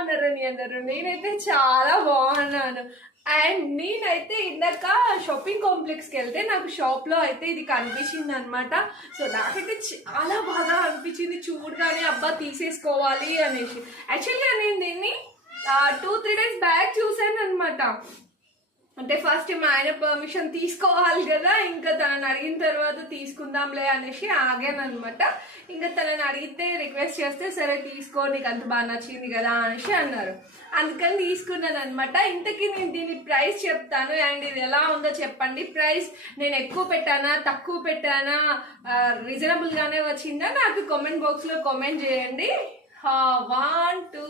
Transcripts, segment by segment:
ఉన్నారని అన్నారు. నేనైతే చాలా బాగున్నాను. అండ్ నేనైతే ఇందాక షాపింగ్ కాంప్లెక్స్కి వెళ్తే నాకు షాప్లో అయితే ఇది కనిపించింది అనమాట. సో నాకైతే చాలా బాగా అనిపించింది చూడగానే, అబ్బా తీసేసుకోవాలి అనేసి. యాక్చువల్గా నేను దీన్ని 2-3 days బ్యాక్ చూసాను అనమాట. అంటే ఫస్ట్ మా ఆయన పర్మిషన్ తీసుకోవాలి కదా, ఇంకా తనని అడిగిన తర్వాత తీసుకుందాంలే అనేసి ఆగాను అనమాట. ఇంకా తనని అడిగితే రిక్వెస్ట్ చేస్తే సరే తీసుకో, నీకు అంత బాగా నచ్చింది కదా అనేసి అన్నారు. అందుకని తీసుకున్నాను అనమాట. ఇంతకీ నేను దీని ప్రైస్ చెప్తాను అండ్ ఇది ఎలా ఉందో చెప్పండి. ప్రైస్ నేను ఎక్కువ పెట్టానా, తక్కువ పెట్టానా, రీజనబుల్ గానే వచ్చిందా నాకు కామెంట్ బాక్స్ లో కామెంట్ చేయండి. 1 2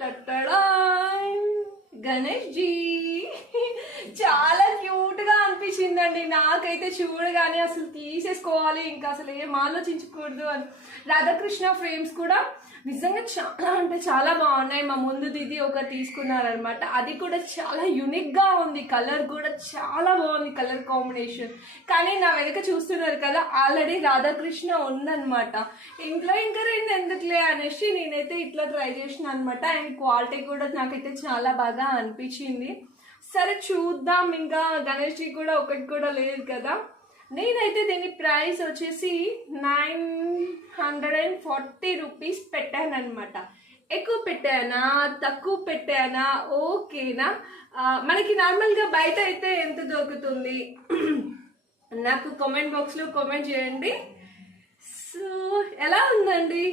3 గణేష్ జీ చాలా క్యూట్ గా అనిపించిందండి నాకైతే చూడగానే. అసలు తీసేసుకోవాలి, ఇంకా అసలు ఏం ఆలోచించకూడదు అని. రాధాకృష్ణ ఫ్రేమ్స్ కూడా నిజంగా చాలా అంటే చాలా బాగున్నాయి. మా ముందు దిది ఒక తీసుకున్నారనమాట. అది కూడా చాలా యూనిక్ గా ఉంది, కలర్ కూడా చాలా బాగుంది, కలర్ కాంబినేషన్. కానీ నా వెనక చూస్తున్నారు కదా, ఆల్రెడీ రాధాకృష్ణ ఉందనమాట ఇంట్లో. ఇంకా రెండు ఎందుకులే అనేసి నేనైతే ఇట్లా ట్రై చేసిన అనమాట. అండ్ క్వాలిటీ కూడా నాకైతే చాలా బాగా అనిపించింది. సరే చూద్దాం. ఇంకా గణేష్ జీ కూడా ఒకటి కూడా లేదు కదా. నేనైతే దీని ప్రైస్ వచ్చేసి 940 రూపీస్ పెట్టాను అనమాట. ఎక్కువ పెట్టానా, తక్కువ పెట్టానా, ఓకేనా? మనకి నార్మల్గా బయట అయితే ఎంత దొరుకుతుంది నాకు కామెంట్ బాక్స్లో కామెంట్ చేయండి. సో ఎలా ఉందండి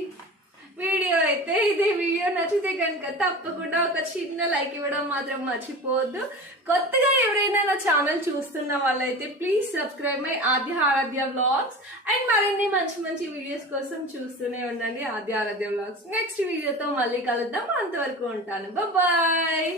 వీడియో అయితే? ఇది వీడియో నచ్చితే కనుక తప్పకుండా ఒక చిన్న లైక్ ఇవ్వడం మాత్రం మర్చిపోవద్దు. కొత్తగా ఎవరైనా నా ఛానల్ చూస్తున్న వాళ్ళైతే please subscribe my Aadya vlogs. And మరిన్ని మంచి మంచి వీడియోస్ కోసం చూస్తూనే ఉండండి ఆద్య వ్లాగ్స్. నెక్స్ట్ వీడియోతో మళ్ళీ కలుద్దాం. అంతవరకు ఉంటాను. బాయ్.